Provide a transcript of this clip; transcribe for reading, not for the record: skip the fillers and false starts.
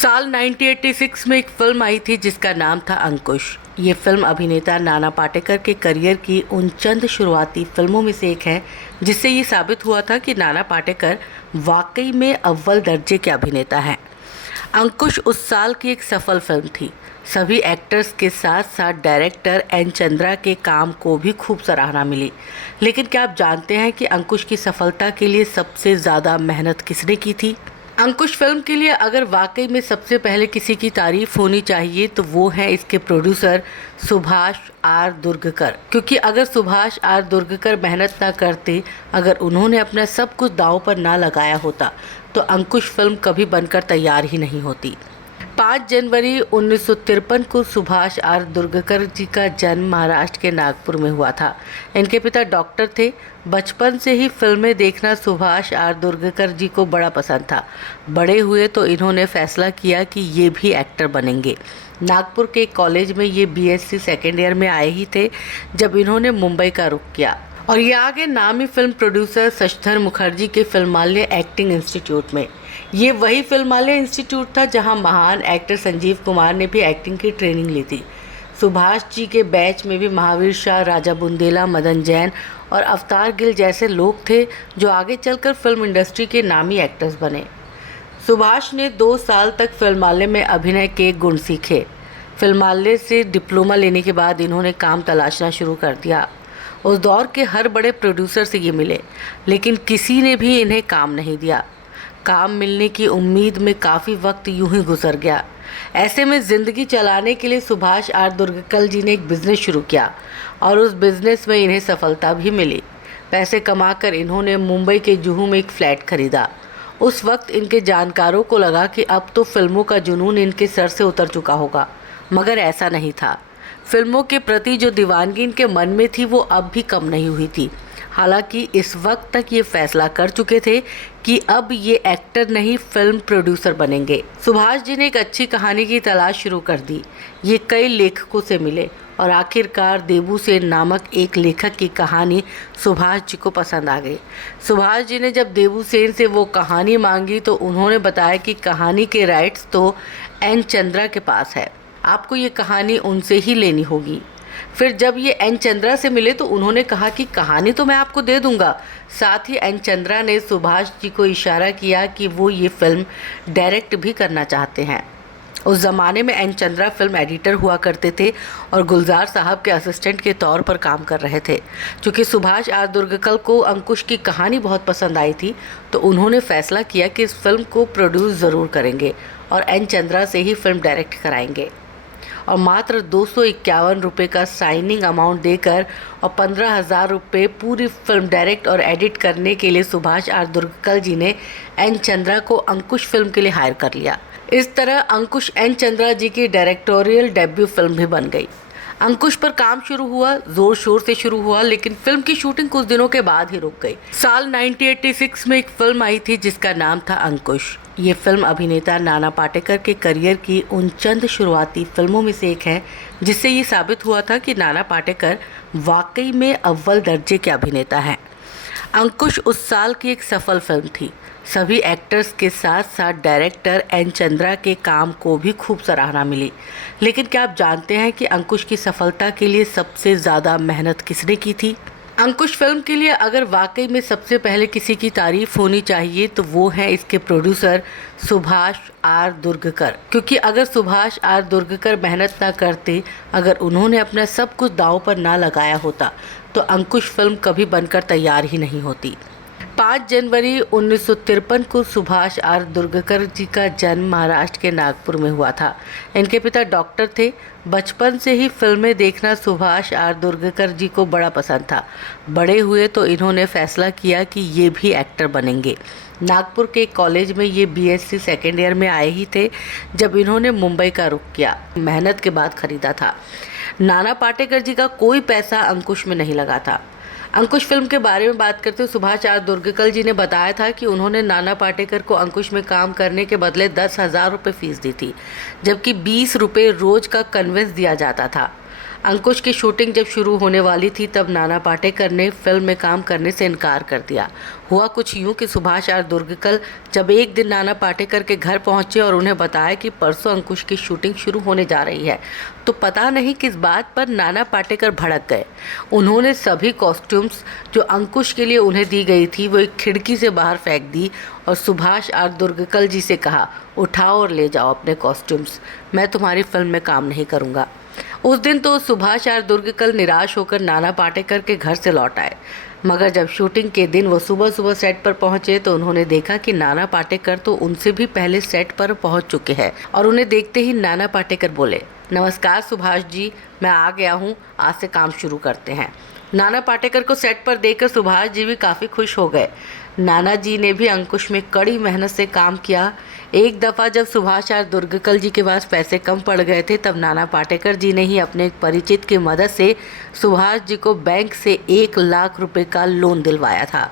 साल 1986 में एक फिल्म आई थी जिसका नाम था अंकुश। ये फिल्म अभिनेता नाना पाटेकर के करियर की उन चंद शुरुआती फिल्मों में से एक है जिससे ये साबित हुआ था कि नाना पाटेकर वाकई में अव्वल दर्जे के अभिनेता हैं। अंकुश उस साल की एक सफल फिल्म थी। सभी एक्टर्स के साथ साथ डायरेक्टर एन चंद्रा के काम को भी खूब सराहना मिली। लेकिन क्या आप जानते हैं कि अंकुश की सफलता के लिए सबसे ज़्यादा मेहनत किसने की थी? अंकुश फिल्म के लिए अगर वाकई में सबसे पहले किसी की तारीफ होनी चाहिए तो वो है इसके प्रोड्यूसर सुभाष आर दुर्गकर। क्योंकि अगर सुभाष आर दुर्गकर मेहनत ना करते, अगर उन्होंने अपना सब कुछ दांव पर ना लगाया होता तो अंकुश फिल्म कभी बनकर तैयार ही नहीं होती। 5 जनवरी 1953 को सुभाष आर दुर्गकर जी का जन्म महाराष्ट्र के नागपुर में हुआ था। इनके पिता डॉक्टर थे। बचपन से ही फिल्में देखना सुभाष आर दुर्गकर जी को बड़ा पसंद था। बड़े हुए तो इन्होंने फैसला किया कि ये भी एक्टर बनेंगे। नागपुर के कॉलेज में ये बीएससी सेकेंड ईयर में आए ही थे जब इन्होंने मुंबई का रुख किया और ये आगे नामी फिल्म प्रोड्यूसर शशिधर मुखर्जी के फिल्मालय एक्टिंग इंस्टीट्यूट में। ये वही फिल्मालय इंस्टीट्यूट था जहां महान एक्टर संजीव कुमार ने भी एक्टिंग की ट्रेनिंग ली थी। सुभाष जी के बैच में भी महावीर शाह, राजा बुंदेला, मदन जैन और अवतार गिल जैसे लोग थे जो आगे चलकर फिल्म इंडस्ट्री के नामी एक्टर्स बने। सुभाष ने 2 साल तक फिल्मालय में अभिनय के गुण सीखे। फिल्मालय से डिप्लोमा लेने के बाद इन्होंने काम तलाशना शुरू कर दिया। उस दौर के हर बड़े प्रोड्यूसर से ये मिले, लेकिन किसी ने भी इन्हें काम नहीं दिया। काम मिलने की उम्मीद में काफ़ी वक्त यूं ही गुजर गया। ऐसे में ज़िंदगी चलाने के लिए सुभाष आर दुर्गकर जी ने एक बिज़नेस शुरू किया और उस बिज़नेस में इन्हें सफलता भी मिली। पैसे कमाकर इन्होंने मुंबई के जुहू में एक फ्लैट खरीदा। उस वक्त इनके जानकारों को लगा कि अब तो फिल्मों का जुनून इनके सर से उतर चुका होगा, मगर ऐसा नहीं था। फिल्मों के प्रति जो दीवानगी इनके मन में थी वो अब भी कम नहीं हुई थी। हालांकि इस वक्त तक ये फैसला कर चुके थे कि अब ये एक्टर नहीं फिल्म प्रोड्यूसर बनेंगे। सुभाष जी ने एक अच्छी कहानी की तलाश शुरू कर दी। ये कई लेखकों से मिले और आखिरकार देबू सेन नामक एक लेखक की कहानी सुभाष जी को पसंद आ गई। सुभाष जी ने जब देबू सेन से वो कहानी मांगी तो उन्होंने बताया कि कहानी के राइट्स तो एन चंद्रा के पास है, आपको ये कहानी उनसे ही लेनी होगी। फिर जब ये एन चंद्रा से मिले तो उन्होंने कहा कि कहानी तो मैं आपको दे दूंगा। साथ ही एन चंद्रा ने सुभाष जी को इशारा किया कि वो ये फिल्म डायरेक्ट भी करना चाहते हैं। उस ज़माने में एन चंद्रा फिल्म एडिटर हुआ करते थे और गुलजार साहब के असिस्टेंट के तौर पर काम कर रहे थे। क्योंकि सुभाष आर दुर्गकर को अंकुश की कहानी बहुत पसंद आई थी तो उन्होंने फैसला किया कि इस फिल्म को प्रोड्यूस ज़रूर करेंगे और एन चंद्रा से ही फिल्म डायरेक्ट कराएंगे। और मात्र 251 रुपये का साइनिंग अमाउंट देकर और 15,000 रुपये पूरी फिल्म डायरेक्ट और एडिट करने के लिए सुभाष आर दुर्गकर जी ने एन चंद्रा को अंकुश फिल्म के लिए हायर कर लिया। इस तरह अंकुश एन चंद्रा जी की डायरेक्टोरियल डेब्यू फिल्म भी बन गई। अंकुश पर काम शुरू हुआ, जोर शोर से शुरू हुआ, लेकिन फिल्म की शूटिंग कुछ दिनों के बाद ही रुक गई। साल 1986 में एक फिल्म आई थी जिसका नाम था अंकुश। ये फिल्म अभिनेता नाना पाटेकर के करियर की उन चंद शुरुआती फिल्मों में से एक है जिससे ये साबित हुआ था कि नाना पाटेकर वाकई में अव्वल दर्जे के अभिनेता हैं। अंकुश उस साल की एक सफल फिल्म थी। सभी एक्टर्स के साथ साथ डायरेक्टर एन चंद्रा के काम को भी खूब सराहना मिली। लेकिन क्या आप जानते हैं कि अंकुश की सफलता के लिए सबसे ज़्यादा मेहनत किसने की थी? अंकुश फिल्म के लिए अगर वाकई में सबसे पहले किसी की तारीफ होनी चाहिए तो वो है इसके प्रोड्यूसर सुभाष आर दुर्गकर। क्योंकि अगर सुभाष आर दुर्गकर मेहनत ना करते, अगर उन्होंने अपना सब कुछ दांव पर ना लगाया होता तो अंकुश फिल्म कभी बनकर तैयार ही नहीं होती। 5 जनवरी 1953 को सुभाष आर दुर्गकर जी का जन्म महाराष्ट्र के नागपुर में हुआ था। इनके पिता डॉक्टर थे। बचपन से ही फिल्में देखना सुभाष आर दुर्गकर जी को बड़ा पसंद था। बड़े हुए तो इन्होंने फैसला किया कि ये भी एक्टर बनेंगे। नागपुर के कॉलेज में ये बीएससी सेकेंड ईयर में आए ही थे जब इन्होंने मुंबई का रुख किया। मेहनत के बाद खरीदा था। नाना पाटेकर जी का कोई पैसा अंकुश में नहीं लगा था। अंकुश फिल्म के बारे में बात करते हुए सुभाष आर दुर्गकर जी ने बताया था कि उन्होंने नाना पाटेकर को अंकुश में काम करने के बदले 10,000 रुपये फीस दी थी, जबकि 20 रुपये रोज का कन्वेंस दिया जाता था। अंकुश की शूटिंग जब शुरू होने वाली थी तब नाना पाटेकर ने फिल्म में काम करने से इनकार कर दिया। हुआ कुछ यूं कि सुभाष आर दुर्गकल जब एक दिन नाना पाटेकर के घर पहुंचे और उन्हें बताया कि परसों अंकुश की शूटिंग शुरू होने जा रही है, तो पता नहीं किस बात पर नाना पाटेकर भड़क गए। उन्होंने सभी कॉस्ट्यूम्स जो अंकुश के लिए उन्हें दी गई थी वो एक खिड़की से बाहर फेंक दी और सुभाष आर दुर्गकल जी से कहा, उठाओ और ले जाओ अपने कॉस्ट्यूम्स, मैं तुम्हारी फिल्म में काम नहीं करूँगा। उस दिन तो सुभाष आर दुर्गकल निराश होकर नाना पाटेकर के घर से लौट आए, मगर जब शूटिंग के दिन वो सुबह सुबह सेट पर पहुंचे तो उन्होंने देखा कि नाना पाटेकर तो उनसे भी पहले सेट पर पहुंच चुके हैं और उन्हें देखते ही नाना पाटेकर बोले, नमस्कार सुभाष जी, मैं आ गया हूं, आज से काम शुरू करते हैं। नाना पाटेकर को सेट पर देखकर सुभाष जी भी काफ़ी खुश हो गए। नाना जी ने भी अंकुश में कड़ी मेहनत से काम किया। एक दफ़ा जब सुभाष आर दुर्गकल जी के पास पैसे कम पड़ गए थे तब नाना पाटेकर जी ने ही अपने एक परिचित की मदद से सुभाष जी को बैंक से 1 लाख रुपए का लोन दिलवाया था।